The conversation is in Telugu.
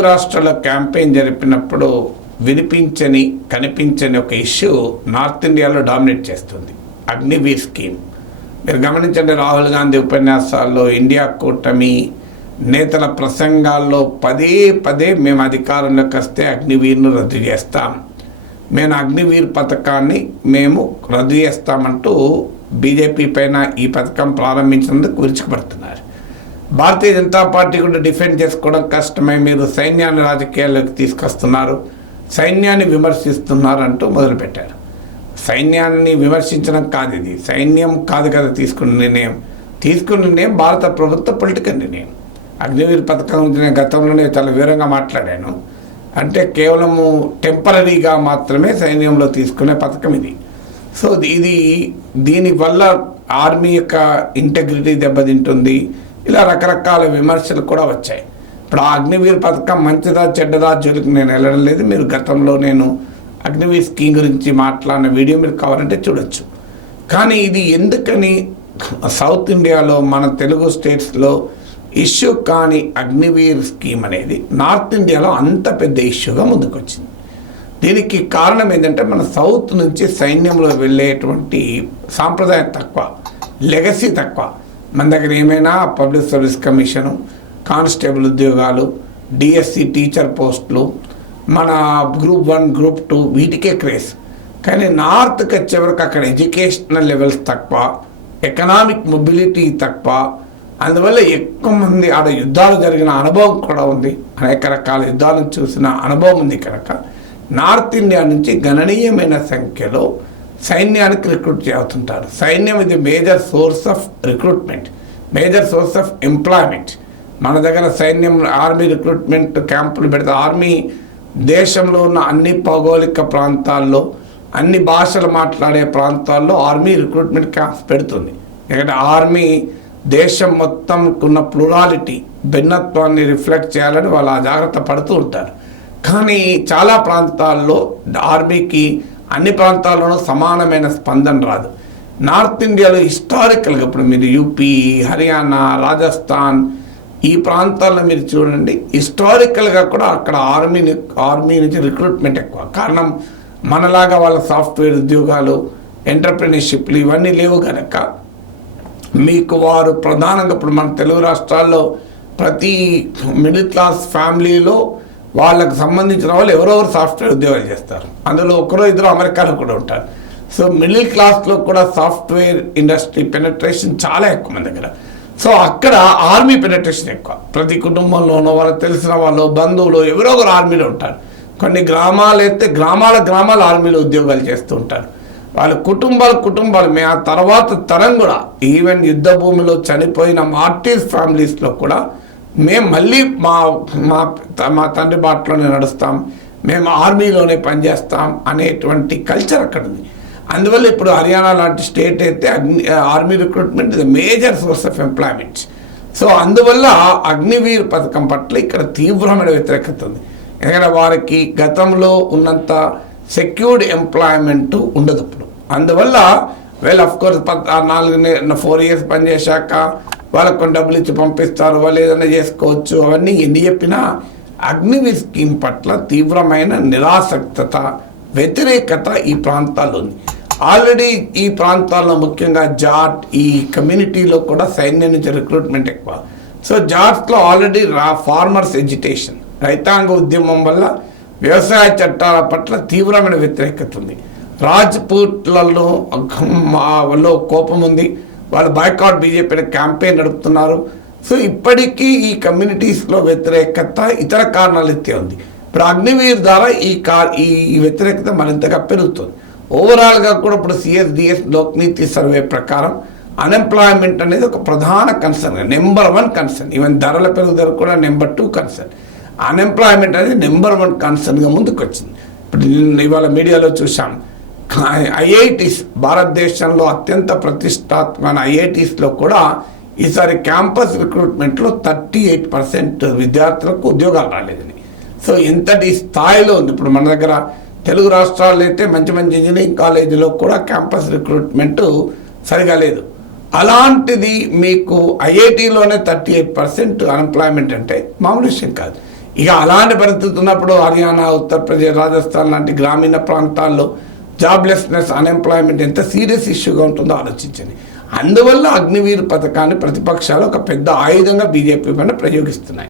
తెలుగు రాష్ట్రాల్లో క్యాంపెయిన్ జరిపినప్పుడు వినిపించని కనిపించని ఒక ఇష్యూ నార్త్ ఇండియాలో డామినేట్ చేస్తుంది, అగ్నివీర్ స్కీమ్. మీరు గమనించండి, రాహుల్ గాంధీ ఉపన్యాసాల్లో, ఇండియా కూటమి నేతల ప్రసంగాల్లో పదే పదే మేము అధికారంలోకి వస్తే అగ్నివీర్ను రద్దు చేస్తాం, మేము అగ్నివీర్ పథకాన్ని మేము రద్దు చేస్తామంటూ బీజేపీ పైన ఈ పథకం ప్రారంభించినందుకు విరుచుకుపడుతున్నారు. భారతీయ జనతా పార్టీ కూడా డిఫెండ్ చేసుకోవడం కష్టమై మీరు సైన్యాన్ని రాజకీయాల్లోకి తీసుకొస్తున్నారు, సైన్యాన్ని విమర్శిస్తున్నారు అంటూ మొదలుపెట్టారు. సైన్యాన్ని విమర్శించడం కాదు, ఇది సైన్యం కాదు కదా తీసుకున్న నిర్ణయం భారత ప్రభుత్వ పొలిటికల్ నిర్ణయం. అగ్నివీర్ పథకం గురించి నేను గతంలోనే చాలా వివరంగా మాట్లాడాను. అంటే కేవలము టెంపరీగా మాత్రమే సైన్యంలో తీసుకునే పథకం ఇది. సో దీనివల్ల ఆర్మీ యొక్క ఇంటెగ్రిటీ దెబ్బతింటుంది, ఇలా రకరకాల విమర్శలు కూడా వచ్చాయి. ఇప్పుడు ఆ అగ్నివీర్ పథకం మంచిదా చెడ్డదా జోలికి నేను వెళ్ళడం లేదు. మీరు గతంలో నేను అగ్నివీర్ స్కీమ్ గురించి మాట్లాడిన వీడియో మీరు కావాలంటే చూడొచ్చు. కానీ ఇది ఎందుకని సౌత్ ఇండియాలో మన తెలుగు స్టేట్స్లో ఇష్యూ కానీ అగ్నివీర్ స్కీమ్ అనేది నార్త్ ఇండియాలో అంత పెద్ద ఇష్యూగా ముందుకొచ్చింది? దీనికి కారణం ఏంటంటే మన సౌత్ నుంచి సైన్యంలో వెళ్ళేటువంటి సాంప్రదాయం తక్కువ, లెగసీ తక్కువ. మన దగ్గర ఏమైనా పబ్లిక్ సర్వీస్ కమిషను, కానిస్టేబుల్ ఉద్యోగాలు, డిఎస్సి టీచర్ పోస్టులు, మన గ్రూప్ 1 గ్రూప్ 2 వీటికే క్రేజ్. కానీ నార్త్కి వచ్చేవరకు అక్కడ ఎడ్యుకేషనల్ లెవెల్స్ తక్కువ, ఎకనామిక్ మొబిలిటీ తక్కువ. అందువల్ల ఎక్కువ మంది ఆడ యుద్ధాలు జరిగిన అనుభవం కూడా ఉంది, అనేక రకాల యుద్ధాలను చూసిన అనుభవం ఉంది కనుక నార్త్ ఇండియా నుంచి గణనీయమైన సంఖ్యలో సైన్యానికి రిక్రూట్ చేస్తుంటారు. సైన్యం ఇది major source of recruitment, major source of employment. మన దగ్గర సైన్యం ఆర్మీ రిక్రూట్మెంట్ క్యాంపులు పెడితే ఆర్మీ దేశంలో ఉన్న అన్ని భౌగోళిక ప్రాంతాల్లో, అన్ని భాషలు మాట్లాడే ప్రాంతాల్లో ఆర్మీ రిక్రూట్మెంట్ క్యాంప్స్ పెడుతుంది. ఎందుకంటే ఆర్మీ దేశం మొత్తం ఉన్న ప్లూరాలిటీ, భిన్నత్వాన్ని రిఫ్లెక్ట్ చేయాలని వాళ్ళు ఆ జాగ్రత్త పడుతూ ఉంటారు. కానీ చాలా ప్రాంతాల్లో ఆర్మీకి అన్ని ప్రాంతాల్లోనూ సమానమైన స్పందన రాదు. నార్త్ ఇండియాలో హిస్టారికల్గా ఇప్పుడు మీరు యూపీ, హర్యానా, రాజస్థాన్ ఈ ప్రాంతాల్లో మీరు చూడండి, హిస్టారికల్గా కూడా అక్కడ ఆర్మీ నుంచి రిక్రూట్మెంట్ ఎక్కువ. కారణం మనలాగా వాళ్ళ సాఫ్ట్వేర్ ఉద్యోగాలు, ఎంటర్ప్రెన్యూర్షిప్లు ఇవన్నీ లేవు కనుక మీకు వారు ప్రధానంగా ఇప్పుడు మన తెలుగు రాష్ట్రాల్లో ప్రతి మిడిల్ క్లాస్ ఫ్యామిలీలో వాళ్ళకు సంబంధించిన వాళ్ళు ఎవరెవరు సాఫ్ట్వేర్ ఉద్యోగాలు చేస్తారు. అందులో ఒకరో ఇద్దరు అమెరికాలో కూడా ఉంటారు. సో మిడిల్ క్లాస్లో కూడా సాఫ్ట్వేర్ ఇండస్ట్రీ పెనట్రేషన్ చాలా ఎక్కువ మన దగ్గర. సో అక్కడ ఆర్మీ పెనట్రేషన్ ఎక్కువ. ప్రతి కుటుంబంలోనూ వాళ్ళకి తెలిసిన వాళ్ళు, బంధువులు ఎవరో ఒకరు ఆర్మీలో ఉంటారు. కొన్ని గ్రామాలు అయితే గ్రామాల ఆర్మీలో ఉద్యోగాలు చేస్తూ ఉంటారు. వాళ్ళ కుటుంబాలు మేము ఆ తర్వాత తరం కూడా ఈవెన్ యుద్ధ భూమిలో చనిపోయిన మార్టీర్స్ ఫ్యామిలీస్లో కూడా మేము మళ్ళీ మా తండ్రి బాటలోనే నడుస్తాం, మేము ఆర్మీలోనే పనిచేస్తాం అనేటువంటి కల్చర్ అక్కడ ఉంది. అందువల్ల ఇప్పుడు హర్యానా లాంటి స్టేట్ అయితే ఆర్మీ రిక్రూట్మెంట్ ఇది major source of employment. So అందువల్ల అగ్నివీర్ పథకం పట్ల ఇక్కడ తీవ్రమైన వ్యతిరేకత ఉంది. ఎందుకంటే వారికి గతంలో ఉన్నంత సెక్యూర్డ్ ఎంప్లాయ్మెంట్ ఉండదు ఇప్పుడు. అందువల్ల అఫ్కోర్స్ 4 years పనిచేశాక వాళ్ళకు కొన్ని డబ్బులు ఇచ్చి పంపిస్తారు, వాళ్ళు ఏదైనా చేసుకోవచ్చు. అవన్నీ ఎన్ని చెప్పినా అగ్నివీర్ స్కీమ్ పట్ల తీవ్రమైన నిరాసక్తత, వ్యతిరేకత ఈ ప్రాంతాల్లో ఉంది. ఆల్రెడీ ఈ ప్రాంతాల్లో ముఖ్యంగా జాట్ ఈ కమ్యూనిటీలో కూడా సైన్యం నుంచి రిక్రూట్మెంట్ ఎక్కువ. సో జాట్స్లో ఆల్రెడీ ఫార్మర్స్ ఎడ్యుటేషన్, రైతాంగ ఉద్యమం వల్ల వ్యవసాయ చట్టాల పట్ల తీవ్రమైన వ్యతిరేకత ఉంది. రాజ్పూట్లలో కోపం ఉంది, వాళ్ళు బాయ్కాట్ బీజేపీ క్యాంపెయిన్ నడుపుతున్నారు. సో ఇప్పటికీ ఈ కమ్యూనిటీస్లో వ్యతిరేకత ఇతర కారణాలు ఎత్తే ఉంది. ఇప్పుడు అగ్నివీర్ ద్వారా ఈ వ్యతిరేకత మరింతగా పెరుగుతుంది. ఓవరాల్గా కూడా ఇప్పుడు CSDS లోక్నీతి సర్వే ప్రకారం అన్ఎంప్లాయ్మెంట్ అనేది ఒక ప్రధాన కన్సర్న్, నెంబర్ 1 కన్సర్న్. ఈవెన్ ధరల పెరుగుదల కూడా నెంబర్ 2 కన్సర్న్. అన్ఎంప్లాయ్మెంట్ అనేది నెంబర్ 1 కన్సర్న్గా ముందుకు వచ్చింది. ఇప్పుడు ఇవాళ మీడియాలో చూసాం, IITs భారతదేశంలో అత్యంత ప్రతిష్టాత్మకమైన IITsలో కూడా ఈసారి క్యాంపస్ రిక్రూట్మెంట్లో 38% విద్యార్థులకు ఉద్యోగాలు రాలేదని. సో ఇంతటి స్థాయిలో ఉంది. ఇప్పుడు మన దగ్గర తెలుగు రాష్ట్రాల్లో అయితే మంచి ఇంజనీరింగ్ కాలేజీలో కూడా క్యాంపస్ రిక్రూట్మెంట్ సరిగా లేదు. అలాంటిది మీకు IITలోనే 38% అన్ఎంప్లాయ్మెంట్ అంటే మామూలు విషయం కాదు. ఇక అలాంటి పరిస్థితి ఉన్నప్పుడు హర్యానా, ఉత్తరప్రదేశ్, రాజస్థాన్ లాంటి గ్రామీణ ప్రాంతాల్లో జాబ్లెస్నెస్, అన్ఎంప్లాయ్మెంట్ ఎంత సీరియస్ ఇష్యూగా ఉంటుందో ఆలోచించండి. అందువల్ల అగ్నివీర్ పథకాన్ని ప్రతిపక్షాలు ఒక పెద్ద ఆయుధంగా బీజేపీ పైన ప్రయోగిస్తున్నాయి.